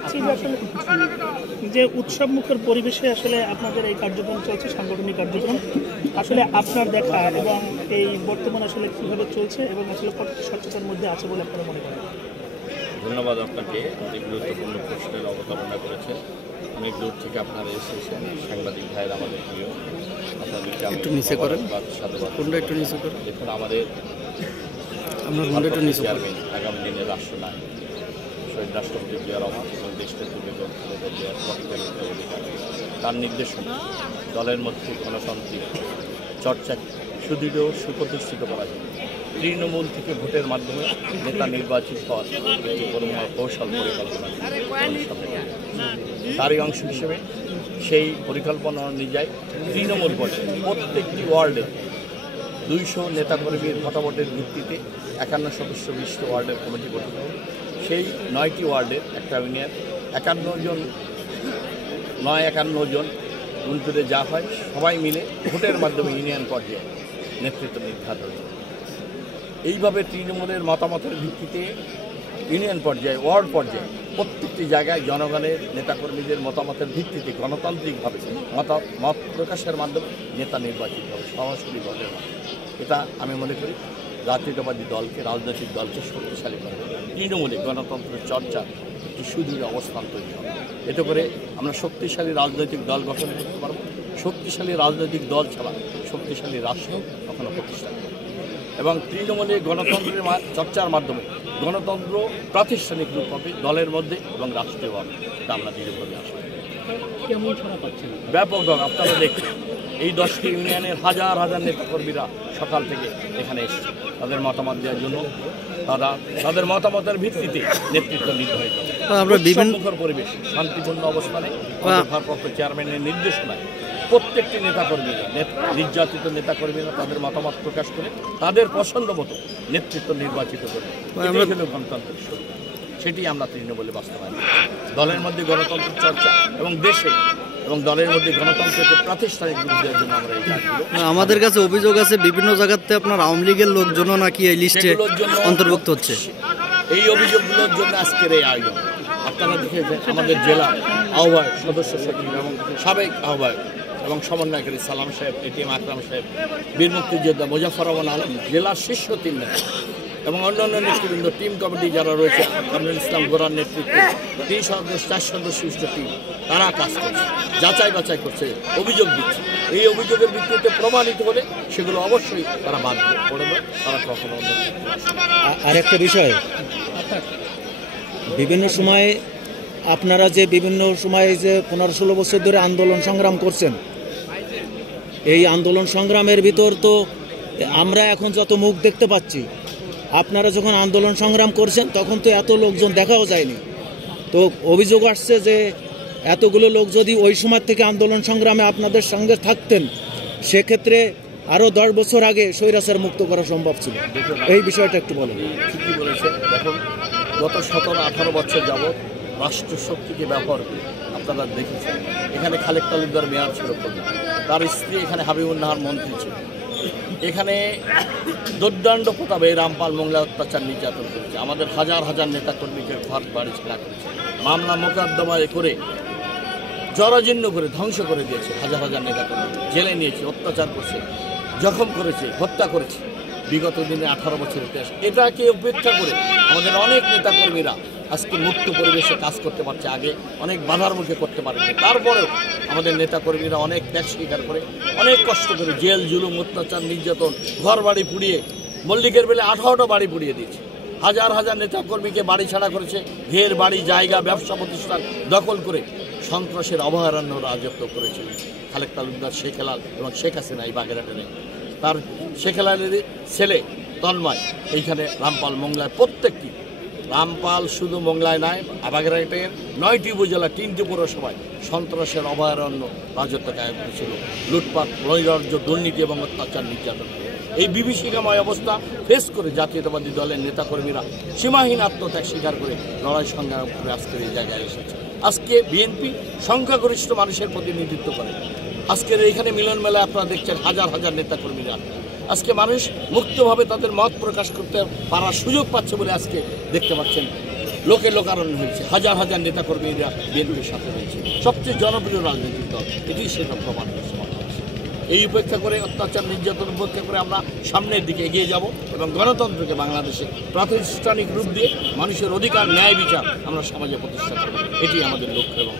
পাচ্ছি যে আসলে যে উৎসব মুখর পরিবেশে আসলে আপনাদের এই কার্যক্রম চলছে, সাংগঠনিক কার্যক্রম আসলে আপনার দেখা এবং এই বর্তমান আসলে কীভাবে চলছে এবং আসলে কতটা স্বচ্ছতার মধ্যে আছে বলে আপনারা মনে করেন? ধন্যবাদ আপনাকে, অনেক গুরুত্বপূর্ণ প্রশ্নের অবতারণা করেছেন। অনেক দূর থেকে আপনারা এসেছেন, সাংবাদিক ভাইয়ের আমাদের প্রিয়, আপনাদেরকে একটু নিচে করেন, একটু নিচে করেন। দেখুন, আমাদের চেয়ারম্যান আগামী দিনের রাষ্ট্রনায়ক শহীদ রাষ্ট্রপতি জিয়া রহমান এবং দেশটা তুলে তার নির্দেশনা দলের মধ্যে গণতান্ত্রিক চর্চা সুদৃঢ় সুপ্রতিষ্ঠিত করা যায়। তৃণমূল থেকে ভোটের মাধ্যমে নেতা নির্বাচিত হওয়ার একটি কৌশল পরিকল্পনা তারই অংশ হিসেবে সেই পরিকল্পনা অনুযায়ী তৃণমূল পর্যায়ে প্রত্যেকটি ওয়ার্ডে 200 নেতাকর্মীর ভোটাভোটের ভিত্তিতে 51 সদস্য বিশিষ্ট ওয়ার্ডের কমিটি গঠিত হবে। সেই 9টি ওয়ার্ডের একটা ইউনিয়ন 51 জন গুনতুরে যা হয় সবাই মিলে ভোটের মাধ্যমে ইউনিয়ন পর্যায়ে নেতৃত্ব নির্ধারণ। এইভাবে তৃণমূলের মতামতের ভিত্তিতে ইউনিয়ন পর্যায়ে ওয়ার্ড পর্যায়ে প্রত্যেকটি জায়গায় জনগণের নেতাকর্মীদের মতামতের ভিত্তিতে গণতান্ত্রিকভাবে মত প্রকাশের মাধ্যমে নেতা নির্বাচিত হবে সরাসরি ভোটের মাধ্যমে। এটা আমি মনে করি জাতীয়তাবাদী দলকে, রাজনৈতিক দলকে শক্তিশালী করবে। তৃণমূলে গণতন্ত্রের চর্চা একটি সুদৃঢ় অবস্থান তৈরি হবে। এতে করে আমরা শক্তিশালী রাজনৈতিক দল গঠন করতে পারব। শক্তিশালী রাজনৈতিক দল ছাড়া শক্তিশালী রাষ্ট্র কখনো প্রতিষ্ঠা করবে এবং তৃণমূলে গণতন্ত্রের চর্চার মাধ্যমে গণতন্ত্র প্রাতিষ্ঠানিক রূপ হবে দলের মধ্যে এবং রাষ্ট্রীয়ভাবে। এটা আমরা দৃঢ়ভাবে আশা করি। কেমন ছাড়া পাচ্ছেন? ব্যাপক দল আপনারা দেখুন, এই 10টি ইউনিয়নের হাজার হাজার নেতাকর্মীরা সকাল থেকে এখানে এসেছে তাদের মতামত দেওয়ার জন্য। তাদের মতামতের ভিত্তিতে নেতৃত্ব নির্ধারিত আমরা বিভিন্ন পরিবেশ শান্তিপূর্ণ অবস্থানে ভারপ্রাপ্ত চেয়ারম্যানের নির্দেশনায় প্রত্যেকটি নেতাকর্মীরা নির্যাতিত নেতাকর্মীরা তাদের মতামত প্রকাশ করে তাদের পছন্দ মতো নেতৃত্ব নির্বাচিত করবে। গণতন্ত্রের শুরু, সেটি আমরা তৃণমূলে বাস্তবায়ন। দলের মধ্যে গণতন্ত্রের চর্চা এবং দেশে এবং দলের মধ্যে গণতন্ত্রকে প্রাতিষ্ঠানিক রূপ দেওয়ার জন্য আমরা এই কাজগুলো। আমাদের কাছে অভিযোগ আছে বিভিন্ন জায়গাতে আপনার আওয়ামী লীগের লোকজনও নাকি এই লিস্টে অন্তর্ভুক্ত হচ্ছে। এই অভিযোগগুলোর জন্য আজকের এই আয়োজন। আপনারা দেখেছেন আমাদের জেলা আহ্বায়ক, সদস্য সচিব এবং সাবেক আহ্বায়ক এবং সমন্বয়কারী সালাম সাহেব, এটিএম আকরাম সাহেব, বীর মুক্তিযোদ্ধা মোজাফর রহমান আলম, জেলার শীর্ষ 3 নেতা এবং অন্যান্য নেতৃবৃন্দ, টিম কমিটি যারা রয়েছে, কামরুল ইসলাম গোরার নেতৃত্বে 3 সদস্য 4 সদস্য বিশিষ্ট টিম, তারা কাজ করছে, যাচাই বাছাই করছে, অভিযোগ দিচ্ছে। এই অভিযোগের ভিত্তিতে প্রমাণিত হলে সেগুলো অবশ্যই তারা বাদ পড়বে, তারা কখনো। আরেকটা বিষয়, বিভিন্ন সময়ে আপনারা যে বিভিন্ন সময়ে যে 15-16 বছর ধরে আন্দোলন সংগ্রাম করছেন, এই আন্দোলন সংগ্রামের ভিতর তো আমরা এখন যত মুখ দেখতে পাচ্ছি, আপনারা যখন আন্দোলন সংগ্রাম করছেন তখন তো এত লোকজন দেখাও যায়নি। তো অভিযোগ আসছে যে এতগুলো লোক যদি ওই সময় থেকে আন্দোলন সংগ্রামে আপনাদের সঙ্গে থাকতেন, সেক্ষেত্রে আরও 10 বছর আগে স্বৈরাচার মুক্ত করা সম্ভব ছিল। এই বিষয়টা একটু বলেন। ঠিকই বলেছেন। দেখুন, গত 17-18 বছর যাবৎ রাষ্ট্র শক্তিকে ব্যবহার করে আপনারা দেখেছেন। এখানে খালেক তালুকদার মেয়র ছিল, তার স্ত্রী এখানে হাবিবুন নাহার মন্ত্রী ছিল। এখানে দুর্দণ্ড প্রতাপে রামপাল মোংলা অত্যাচার নির্যাতন করেছে, আমাদের হাজার হাজার নেতাকর্মীকে ঘর বাড়ি ছেড়া করেছে, মামলা মোকদ্দমায় করে জরাজীর্ণ করে ধ্বংস করে দিয়েছে, হাজার হাজার নেতাকর্মী জেলে নিয়েছে, অত্যাচার করছে, জখম করেছে, হত্যা করেছে। বিগত দিনে 18 বছরের ইতিহাস, এটাকে উপেক্ষা করে আমাদের অনেক নেতাকর্মীরা আজকে মুক্ত পরিবেশে কাজ করতে পারছে। আগে অনেক বাধার মুখে করতে পারেনি, তারপরেও আমাদের নেতাকর্মীরা অনেক ত্যাগ স্বীকার করে, অনেক কষ্ট করে জেল জুলুম অত্যাচার নির্যাতন, ঘর বাড়ি পুড়িয়ে, মল্লিকের বেলে 18টা বাড়ি পুড়িয়ে দিয়েছে, হাজার হাজার নেতাকর্মীকে বাড়ি ছাড়া করেছে, ঘের বাড়ি জায়গা ব্যবসা প্রতিষ্ঠান দখল করে সন্ত্রাসের অভয়ারণ্য রাজত্ব করেছিল খালেক তালুকদার, শেখ হেলাল এবং শেখ হাসিনা। এই বাগেরহাটে তার শেখ হেলালের ছেলে তন্ময় এইখানে রামপাল মোংলায় প্রত্যেকটি, রামপাল শুধু মোংলায় নয়, বাগেরহাটের 9টি উপজেলা 3টি পৌরসভায় সন্ত্রাসের অভয়ারণ্য রাজত্ব কায়েম করেছিল, লুটপাট, নৈরাজ্য, দুর্নীতি এবং অত্যাচার নির্যাতন। এই বিভীষিকাময় অবস্থা ফেস করে জাতীয়তাবাদী দলের নেতাকর্মীরা সীমাহীন আত্মত্যাগ স্বীকার করে লড়াই সংগ্রাম করে আজকের এই জায়গায় এসেছে। আজকে বিএনপি সংখ্যাগরিষ্ঠ মানুষের প্রতিনিধিত্ব করে। আজকের এইখানে মিলন মেলায় আপনারা দেখছেন হাজার হাজার নেতাকর্মীরা। আজকে মানুষ মুক্তভাবে তাদের মত প্রকাশ করতে পারার সুযোগ পাচ্ছে বলে আজকে দেখতে পাচ্ছেন লোকে লোকারণ্য হয়েছে, হাজার হাজার নেতাকর্মীরা বিএনপির সাথে রয়েছে, সবচেয়ে জনপ্রিয় রাজনৈতিক দল, এটি সেটা প্রমাণ করছে। এই উপেক্ষা করে, অত্যাচার নির্যাতন উপেক্ষা করে আমরা সামনের দিকে এগিয়ে যাব এবং গণতন্ত্রকে বাংলাদেশে প্রাতিষ্ঠানিক রূপ দিয়ে মানুষের অধিকার, ন্যায়, বিচার আমরা সমাজে প্রতিষ্ঠা করব। এটি আমাদের লক্ষ্য এবং